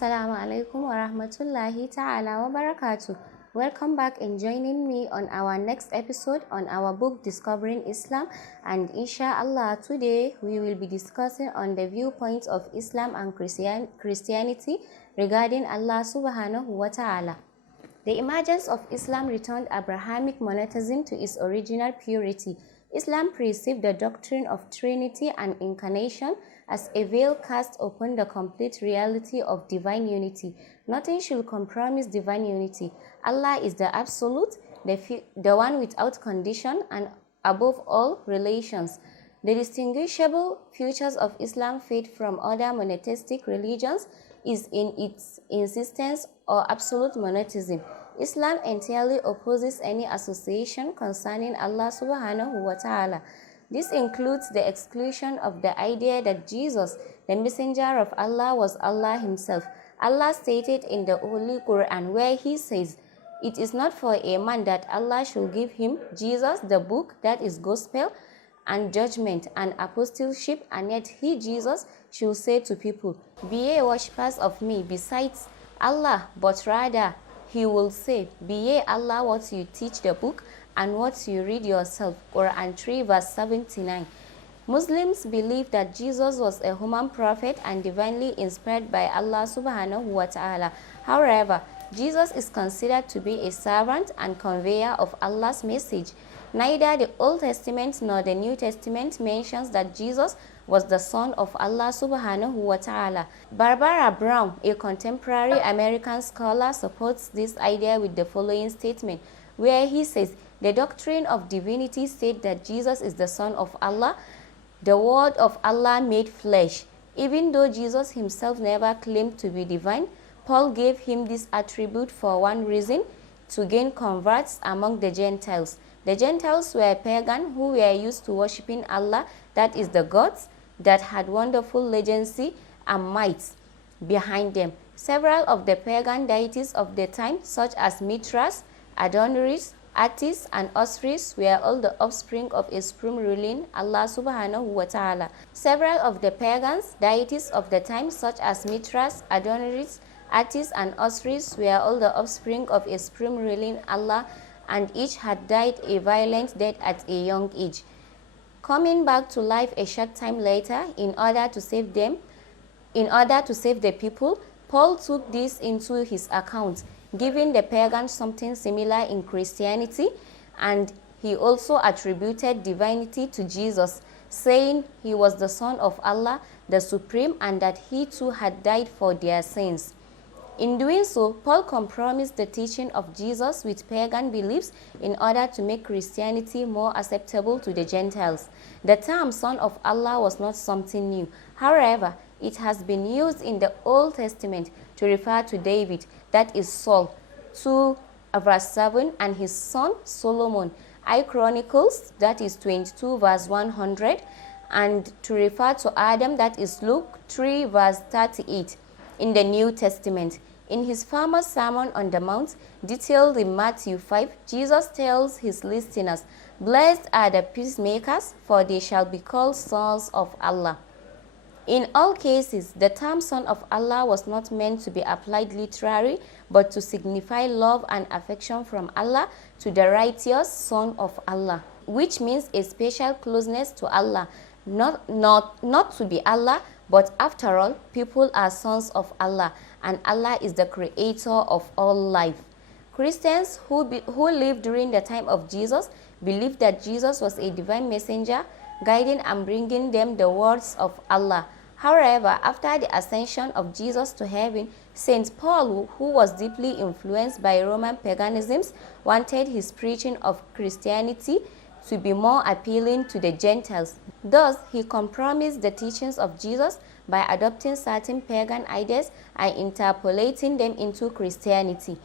Assalamu alaikum wa rahmatullahi ta'ala wa barakatuh. Welcome back and joining me on our next episode on our book Discovering Islam, and inshallah today we will be discussing on the viewpoints of Islam and Christianity regarding Allah subhanahu wa ta'ala. The emergence of Islam returned Abrahamic monotheism to its original purity. Islam perceived the doctrine of Trinity and Incarnation as a veil cast upon the complete reality of divine unity. Nothing should compromise divine unity. Allah is the absolute, the one without condition and above all relations. The distinguishable features of Islam faith from other monotheistic religions is in its insistence on absolute monotheism. Islam entirely opposes any association concerning Allah subhanahu wa ta'ala. This includes the exclusion of the idea that Jesus, the messenger of Allah, was Allah himself. Allah stated in the Holy Quran where he says, "It is not for a man that Allah should give him, Jesus, the book, that is gospel, and judgment and apostleship, and yet he, Jesus, should say to people, be ye worshippers of me besides Allah, but rather he will say, be ye Allah what you teach the book and what you read yourself." Quran 3 verse 79. Muslims believe that Jesus was a human prophet and divinely inspired by Allah subhanahu wa ta'ala. However, Jesus is considered to be a servant and conveyor of Allah's message. Neither the Old Testament nor the New Testament mentions that Jesus was the son of Allah subhanahu wa ta'ala. Barbara Brown, a contemporary American scholar, supports this idea with the following statement, where he says, "The doctrine of divinity said that Jesus is the son of Allah, the word of Allah made flesh. Even though Jesus himself never claimed to be divine, Paul gave him this attribute for one reason, to gain converts among the Gentiles. The Gentiles were pagan who were used to worshipping Allah, that is the gods, that had wonderful legacy and might behind them. Several of the pagan deities of the time, such as Mithras, Adonis, Attis, and Osiris, were all the offspring of a supreme ruling Allah subhanahu wa ta'ala. Several of the pagans deities of the time, such as Mithras, Adonis, Attis, and Osiris, were all the offspring of a supreme ruling Allah, and each had died a violent death at a young age, coming back to life a short time later in order to save the people. Paul took this into his account, giving the pagans something similar in Christianity, and he also attributed divinity to Jesus, saying he was the Son of Allah, the Supreme, and that he too had died for their sins. In doing so, Paul compromised the teaching of Jesus with pagan beliefs in order to make Christianity more acceptable to the Gentiles. The term Son of Allah was not something new. However, it has been used in the Old Testament to refer to David, that is Saul, 2 verse 7, and his son Solomon, I Chronicles, that is 22 verse 100, and to refer to Adam, that is Luke 3 verse 38. In the New Testament, in his famous Sermon on the Mount, detailed in Matthew 5, Jesus tells his listeners, "Blessed are the peacemakers, for they shall be called sons of Allah." In all cases, the term Son of Allah was not meant to be applied literally, but to signify love and affection from Allah to the righteous Son of Allah, which means a special closeness to Allah, not to be Allah, but after all, people are sons of Allah, and Allah is the creator of all life. Christians who lived during the time of Jesus believed that Jesus was a divine messenger, guiding and bringing them the words of Allah. However, after the ascension of Jesus to heaven, St. Paul, who was deeply influenced by Roman paganism, wanted his preaching of Christianity to be more appealing to the Gentiles. Thus, he compromised the teachings of Jesus by adopting certain pagan ideas and interpolating them into Christianity.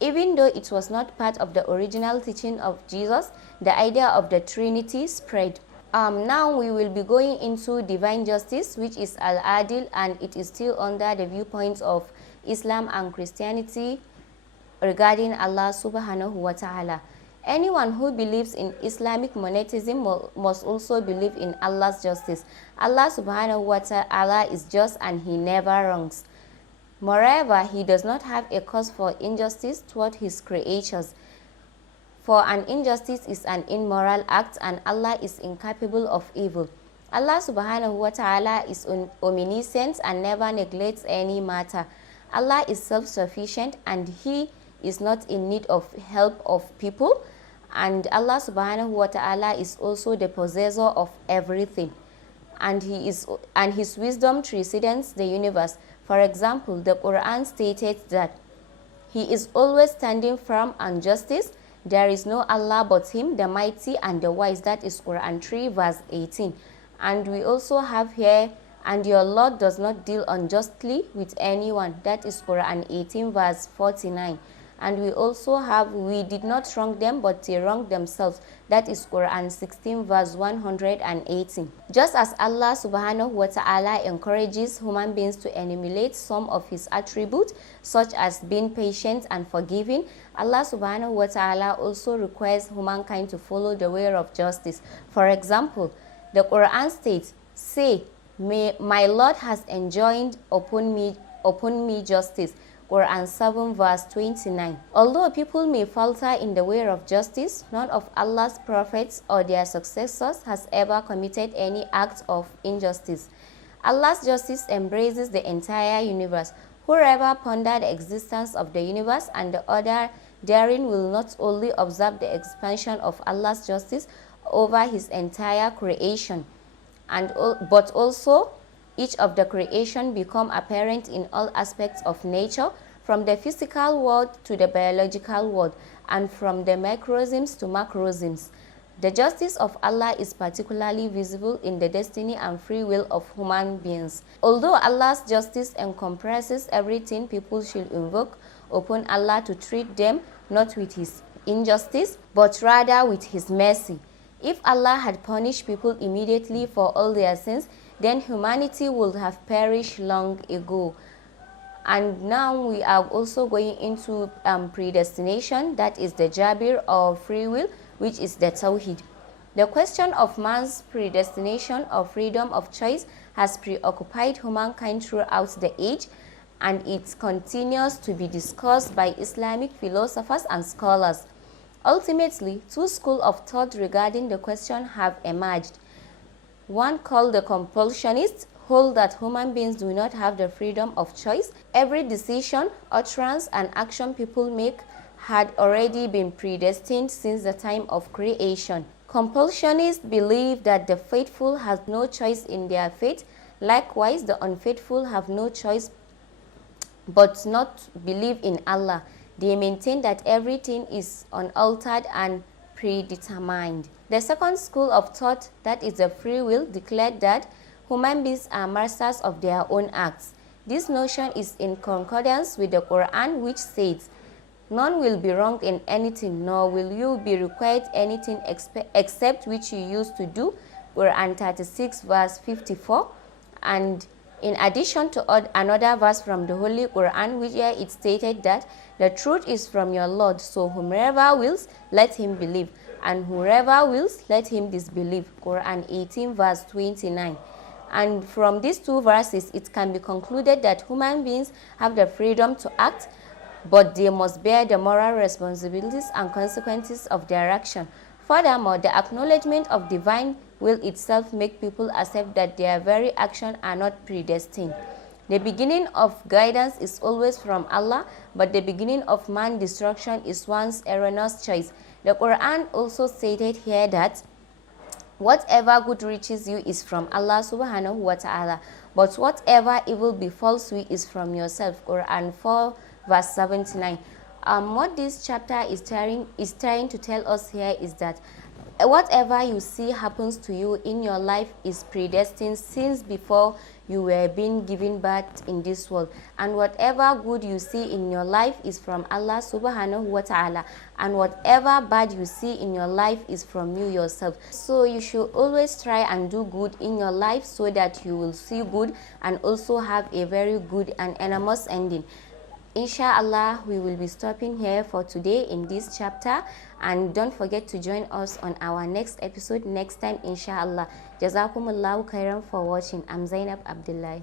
Even though it was not part of the original teaching of Jesus, the idea of the Trinity spread. Now we will be going into divine justice, which is Al-Adil, and it is still under the viewpoints of Islam and Christianity regarding Allah subhanahu wa ta'ala. Anyone who believes in Islamic monotheism must also believe in Allah's justice. Allah subhanahu wa ta'ala is just and he never wrongs. Moreover, he does not have a cause for injustice toward his creatures. For an injustice is an immoral act, and Allah is incapable of evil. Allah subhanahu wa ta'ala is omniscient and never neglects any matter. Allah is self-sufficient and he is not in need of help of people. And Allah subhanahu wa ta'ala is also the possessor of everything. And his wisdom transcends the universe. For example, the Quran stated that he is always standing firm on justice. There is no Allah but him, the mighty and the wise. That is Quran 3 verse 18. And we also have here, and your Lord does not deal unjustly with anyone. That is Quran 18 verse 49. And we also have, we did not wrong them, but they wronged themselves. That is Quran 16 verse 118. Just as Allah subhanahu wa ta'ala encourages human beings to emulate some of his attributes, such as being patient and forgiving, Allah subhanahu wa ta'ala also requires humankind to follow the way of justice. For example, the Quran states, "Say, my Lord has enjoined upon me justice." Quran 7 verse 29. Although people may falter in the way of justice, none of Allah's prophets or their successors has ever committed any act of injustice. Allah's justice embraces the entire universe. Whoever ponder the existence of the universe and the order therein will not only observe the expansion of Allah's justice over his entire creation, but also each of the creation become apparent in all aspects of nature, from the physical world to the biological world, and from the microcosms to macrocosms. The justice of Allah is particularly visible in the destiny and free will of human beings. Although Allah's justice encompasses everything, people should invoke upon Allah to treat them not with his injustice, but rather with his mercy. If Allah had punished people immediately for all their sins, then humanity would have perished long ago. And now we are also going into predestination, that is the Jabir or free will, which is the Tawhid. The question of man's predestination or freedom of choice has preoccupied humankind throughout the age, and it continues to be discussed by Islamic philosophers and scholars. Ultimately, two schools of thought regarding the question have emerged. One, called the compulsionists, hold that human beings do not have the freedom of choice. Every decision, utterance, and action people make had already been predestined since the time of creation. Compulsionists believe that the faithful have no choice in their fate. Likewise, the unfaithful have no choice but not believe in Allah. They maintain that everything is unaltered and predetermined. The second school of thought, that is the free will, declared that human beings are masters of their own acts. This notion is in concordance with the Quran, which says, "None will be wronged in anything, nor will you be required anything except which you used to do." Quran 36 verse 54. And in addition to another verse from the Holy Quran, where it stated that the truth is from your Lord, so whomever wills, let him believe, and whoever wills, let him disbelieve. Quran 18 verse 29. And from these two verses, it can be concluded that human beings have the freedom to act, but they must bear the moral responsibilities and consequences of their action. Furthermore, the acknowledgement of divine will itself make people accept that their very actions are not predestined. The beginning of guidance is always from Allah, but the beginning of man's destruction is one's erroneous choice. The Quran also stated here that whatever good reaches you is from Allah subhanahu wa ta'ala, but whatever evil befalls you is from yourself. Quran 4 verse 79. What this chapter is trying to tell us here is that whatever you see happens to you in your life is predestined since before you were being given birth in this world, and whatever good you see in your life is from Allah subhanahu wa ta'ala, and whatever bad you see in your life is from you yourself. So you should always try and do good in your life so that you will see good and also have a very good and enormous ending. Inshallah, we will be stopping here for today in this chapter, and don't forget to join us on our next episode next time, inshallah. Jazakumullahu khairan for watching. I'm Zainab Abdullahi.